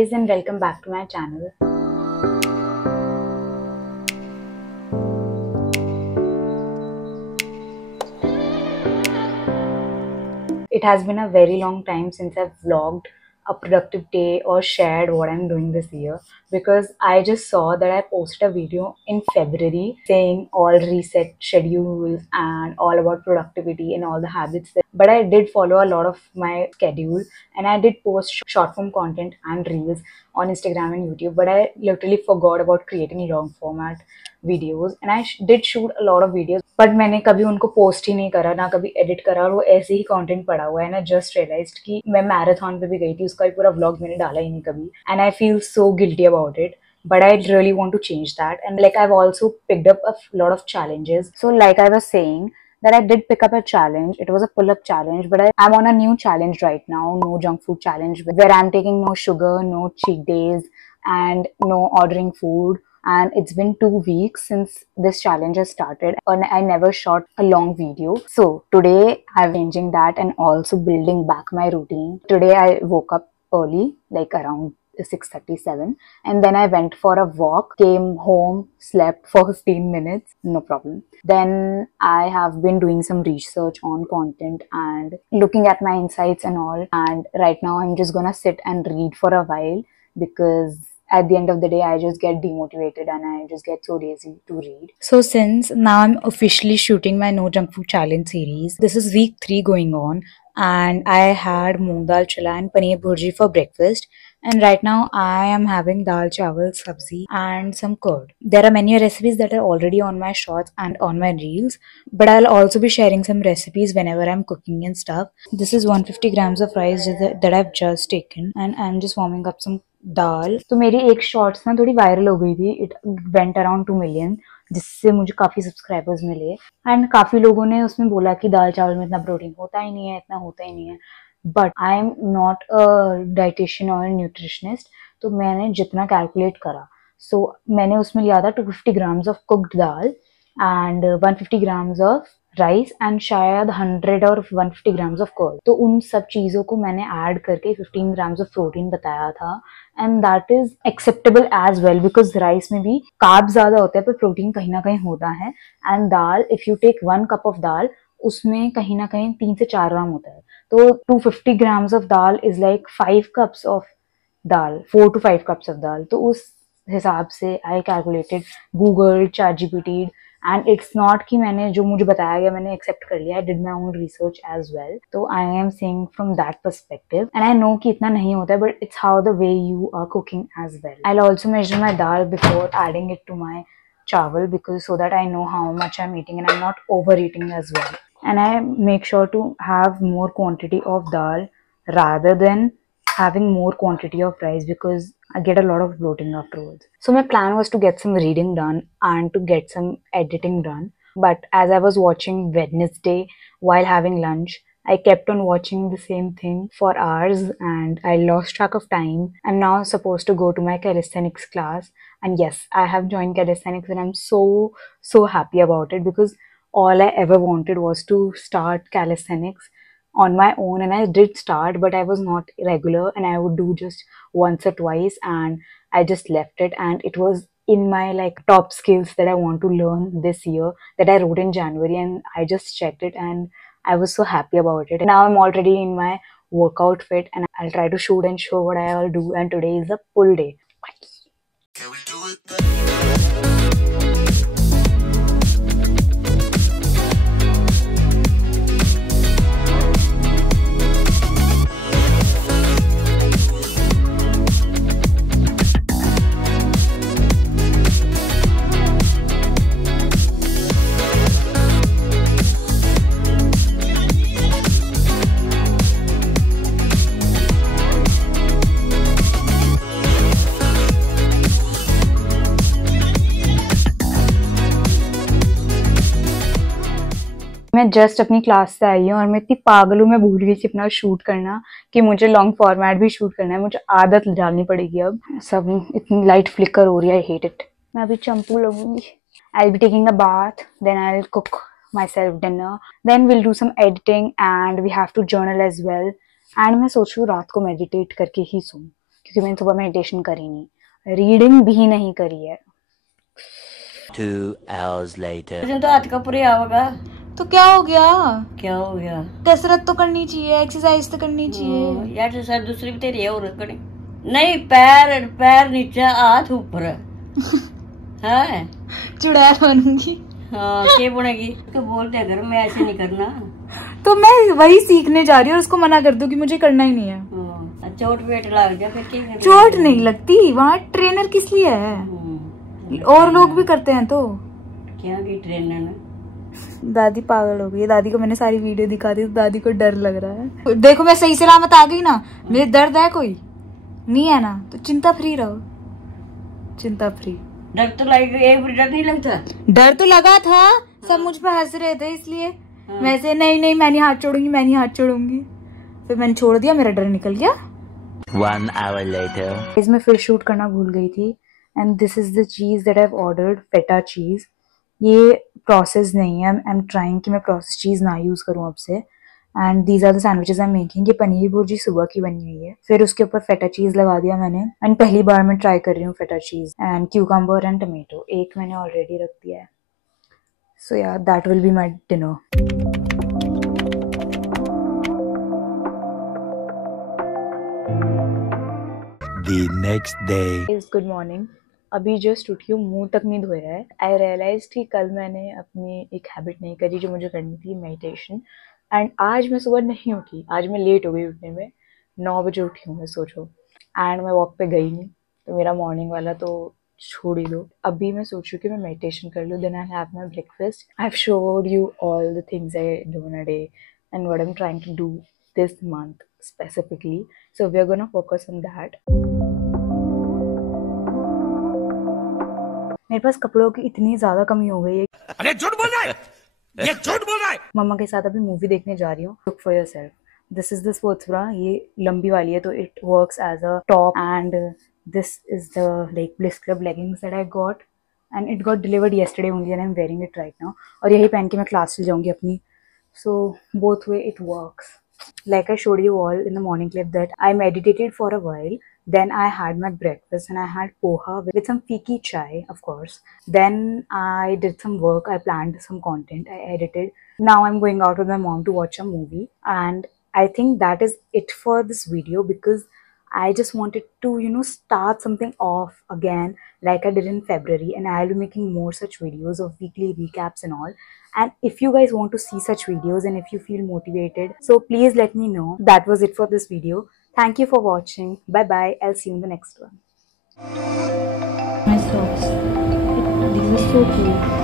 guys and welcome back to my channel. It has been a very long time since I've vlogged a productive day or shared what I'm doing this year, because I just saw that I posted a video in February saying all reset schedules and all about productivity and all the habits but I did follow a lot of my schedule and I did post short form content and reels on Instagram and YouTube, but I literally forgot about creating long format videos and I did shoot a lot of videos, but मैंने कभी उनको पोस्ट ही नहीं करा, ना कभी एडिट करा, और वो ऐसे ही कंटेंट पड़ा हुआ है. एंड आई जस्ट रियलाइज्ड कि मैं मैराथन पे भी गई थी, उसका भी पूरा व्लॉग मैंने डाला ही नहीं कभी, and I feel so guilty about it. But I really want to change that, and like I've also picked up a lot of challenges. So like I was saying that I did pick up a challenge. It was a pull-up challenge, but I'm on a new challenge right now, no junk food challenge, where I'm taking no sugar, no cheat days, and no ordering food. And it's been 2 weeks since this challenge has started and I never shot a long video. So today I'm changing that and also building back my routine. Today I woke up early, like around 6:37, and then I went for a walk, came home, slept for 15 minutes, no problem. Then I have been doing some research on content and looking at my insights and all, and right now I'm just gonna sit and read for a while, because at the end of the day I just get demotivated and I just get so lazy to read. So since now I'm officially shooting my no junk food challenge series, this is week 3 going on, and I had moong dal chilla and paneer bhurji for breakfast, and right now I am having dal chawal sabzi and some curd. There are many recipes that are already on my shorts and on my reels, but I'll also be sharing some recipes whenever I'm cooking and stuff. This is 150 grams of rice that I've just taken, and I'm just warming up some दाल. तो मेरी एक शॉर्ट्स ना थोड़ी वायरल हो गई थी, it went around 2 million, जिससे मुझे काफ़ी सब्सक्राइबर्स मिले एंड काफ़ी लोगों ने उसमें बोला कि दाल चावल में इतना प्रोटीन होता ही नहीं है, इतना होता ही नहीं है. But I am not a dietitian और न्यूट्रिशनिस्ट, तो मैंने जितना कैलकुलेट करा, सो मैंने उसमें लिया था 250 grams ऑफ कुक्ड दाल एंड 150 grams ऑफ राइस एंड शायद 100 और 150 grams ऑफ कर्ड. तो उन सब चीज़ों को मैंने ऐड करके 15 grams ऑफ प्रोटीन बताया था, and that is acceptable as well, because rice में भी कार्ब ज्यादा होता है पर प्रोटीन कहीं ना कहीं होता है. And dal, if you take 1 cup of dal, उसमें कहीं ना कहीं 3 से 4 ग्राम होता है. तो 250 grams of dal is like 5 cups of dal, 4 to 5 cups of dal. तो उस हिसाब से I calculated, Google, ChatGPT, and it's not कि मैंने जो मुझे बताया गया मैंने एक्सेप्ट कर लिया. I did my own research as well. तो I am saying from that perspective, and I know कि इतना नहीं होता है, but it's how the way you are cooking as well. I also measure my dal before adding it to my chawal, because so that I know how much I'm eating and I'm not overeating as well. And I make sure to have more quantity of dal rather than having more quantity of rice, because I get a lot of bloating afterwards. So my plan was to get some reading done and to get some editing done. But as I was watching Wednesday while having lunch, I kept on watching the same thing for hours and I lost track of time. I'm now supposed to go to my calisthenics class. And yes, I have joined calisthenics and I'm so happy about it, because all I ever wanted was to start calisthenics on my own, and I did start, but I was not regular and I would do just once or twice and I just left it. And it was in my like top skills that I want to learn this year that I wrote in January, and I just checked it and I was so happy about it. Now I'm already in my workout fit and I'll try to shoot and show what I'll do, and today is a pull day. Can we do it then? मैं जस्ट अपनी क्लास से आई हूँ और मैं इतनी पागल हूँ, मैं भूल गई थी अपना शूट करना, कि मुझे लॉन्ग फॉर्मेट भी शूट करना है. मुझे आदत डालनी पड़ेगी अब. सब इतनी लाइट फ्लिकर हो रही है, आई हेट इट. मैं अभी चंपू लगूंगी. I will be taking a bath, then I will cook myself dinner, then will do some editing and we have to journal as well. And मैं सोच रही हूँ रात को मेडिटेट करके ही सोऊं, क्योंकि मैंने सुबह मेडिटेशन करी नहीं, रीडिंग भी नहीं करी है। 2 hours later. तो हाथ का पूरे आओगा तो क्या हो गया? क्या हो गया? कसरत तो करनी चाहिए, एक्सरसाइज तो करनी चाहिए यार। तो शायद दूसरी भी तेरी है और करनी नहीं। पैर पैर नीचे, हाथ ऊपर है। चुड़ैल बनूंगी। हाँ, क्या बनेगी? तो बोलते अगर मैं ऐसे नहीं करना, तो मैं वही सीखने जा रही हूँ, उसको मना कर दूं कि मुझे करना ही नहीं है। चोट पेट लग जाए फिर क्या करेंगे? चोट नहीं लगती, वहाँ ट्रेनर किस लिए है? और लोग भी करते हैं तो क्या की ट्रेनर ने। दादी पागल हो गई है। दादी को मैंने सारी वीडियो दिखा दी तो दादी को डर लग रहा है। देखो मैं सही सलामत आ गई ना। मेरे दर्द है कोई नहीं है ना, तो चिंता फ्री रहो, चिंता फ्री। डर तो लगेगा, एक भी डर नहीं लगता? डर तो लगा था, सब मुझ पर हंस रहे थे इसलिए वैसे नहीं मैं नहीं हाथ छोड़ूंगी, मैं नहीं हाथ छोड़ूंगी। फिर मैंने छोड़ दिया, मेरा डर निकल गया। 1 hour later. इसमें फिर शूट करना भूल गई थी। एंड दिस इज द चीज दैट आई हैव ऑर्डर्ड, फेटा चीज। ये प्रोसेस नहीं है, आई एम ट्राइंग कि मैं प्रोसेस चीज ना यूज करूं अब से। And these are the sandwiches I am making. ये पनीर भुर्जी सुबह की बनी हुई है, फिर उसके ऊपर फेटा चीज लगा दिया मैंने। एंड पहली बार मैं ट्राई कर रही हूँ फेटा चीज एंड क्यूकम्बर एंड टमेटो। एक मैंने ऑलरेडी रख दिया है। सो या that will be my dinner. The next day. Good morning. अभी जस्ट उठी हूँ, मुंह तक नहीं धोया है। आई रियलाइज कि कल मैंने अपनी एक हैबिट नहीं करी जो मुझे करनी थी, मेडिटेशन। एंड आज मैं सुबह नहीं उठी, आज मैं लेट हो गई उठने में। 9 बजे उठी हूँ मैं, सोचो। एंड मैं वॉक पे गई नहीं, तो मेरा मॉर्निंग वाला तो छोड़ ही दो। अभी मैं सोच रही हूँ कि मैं मेडिटेशन कर लूँ, then I have my breakfast. I have showed you all the things I do in a day and what I am trying to do this month specifically. So we are gonna focus on that. मेरे पास कपड़ों की इतनी ज्यादा कमी हो गई है। अरे झूठ बोल रहा है, ये झूठ बोल रहा है। मम्मा के साथ अभी मूवी देखने जा रही हूँ, look for yourself. This is the sports bra, ये लंबी वाली है तो it works as a top. And this is the like Bliss Club leggings that I got and it got delivered yesterday only and I am wearing it right now. और यही पहन के मैं क्लास चल जाऊंगी अपनी। So both way it works. Like I showed you all in the morning clip that I meditated for a while. Then I had my breakfast and I had poha with some fiki chai, of course. Then I did some work. I planned some content. I edited. Now I'm going out with my mom to watch a movie. And I think that is it for this video because I just wanted to, start something off again like I did in February. And I'll be making more such videos of weekly recaps and all. And if you guys want to see such videos and if you feel motivated, so please let me know. That was it for this video. Thank you for watching. Bye bye. I'll see you in the next one. My socks. These are so cute.